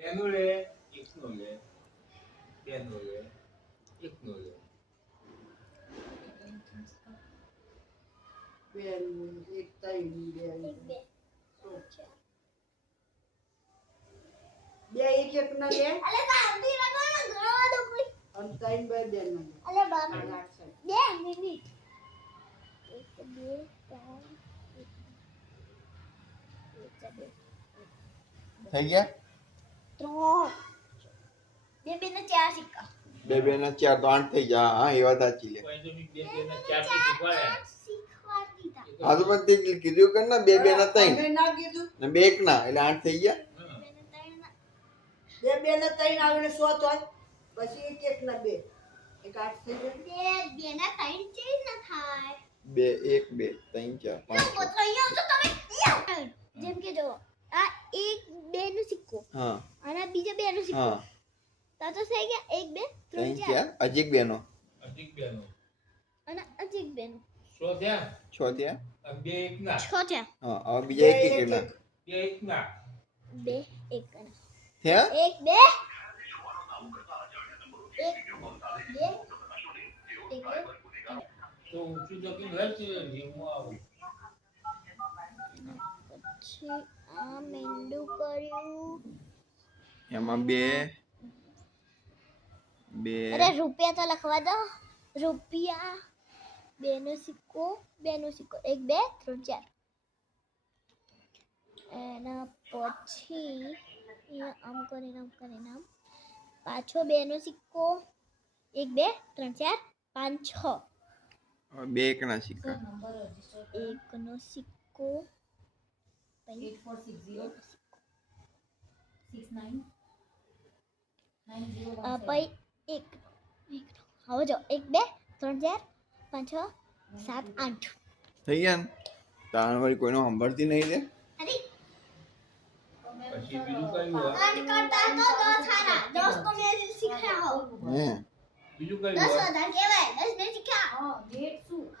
બેનો લે એકનો લે બેનો લે એકનો લે બેન એક ત્રણ બે એક એક ના બે અલે કાંદી લગાવ ગળવા દો કોઈ અને ત્રણ બે બેન ના અલે બાબા 2 મિનિટ 1 2 3 થઈ ગયા 3 બે ને 4 સિક્કા બે બે ના ચાર તો 8 થઈ ગયા હા એ વાત સાચી લે કોઈ તો બે ના ચાર થી શીખવાડે શીખવા દીધા આ તો પણ તે કીધું કર ને બે બે ના ત્રણ અમે ના કીધું ને બે એક ના એટલે 8 થઈ ગયા બે બે ના ત્રણ આવે ને 100 થાય પછી એક એક ના બે એક 8 થઈ જાય બે ના 3 ચેન્જ ના થાય બે એક બે ત્રણ ચાર પાંચ તો અહીંયા તો તમે જેમ કે જો આ એક બે નો સિક્કો હા અને બીજા બે નો સિક્કો હા તા તો થઈ ગયા 1 2 ત્રણ 3 ચાર અજીક બેનો અધિક બેનો અને અજીક બે નો 100 થયા 6 થયા અને બે એક ના 6 થયા હા હવે બીજા એક એક ના બે એક ના 2 1 થયા 1 2 તો ઊંચું જગીને હેલ છે હું આવું પછી આ મેંદુ કર્યું એમાં બે બે અરે રૂપિયા તો લખવા દો રૂપિયા બે નો સિક્કો 1 2 3 4 એના પછી અહીંયા આમ કરીને પાછો 2 નો સિક્કો 1 2 3 4 5 6 હવે બે એક ના સિક્કા 1 નો સિક્કો 8460 69 પછી 1 હવે જો 1 2 3 4 5 6 7 8 થઈ ગયા ને તાણ વળી કોઈનો સાંભળતી નહીં લે અરે પછી બીજું કયું હોય આઠ કરતા તો 10 સારા 10 તો મેં શીખ્યા હો હે બીજું 10 કયું હોય વધારે કહેવાય 10 મેં શીખ્યા હા ડેટ શું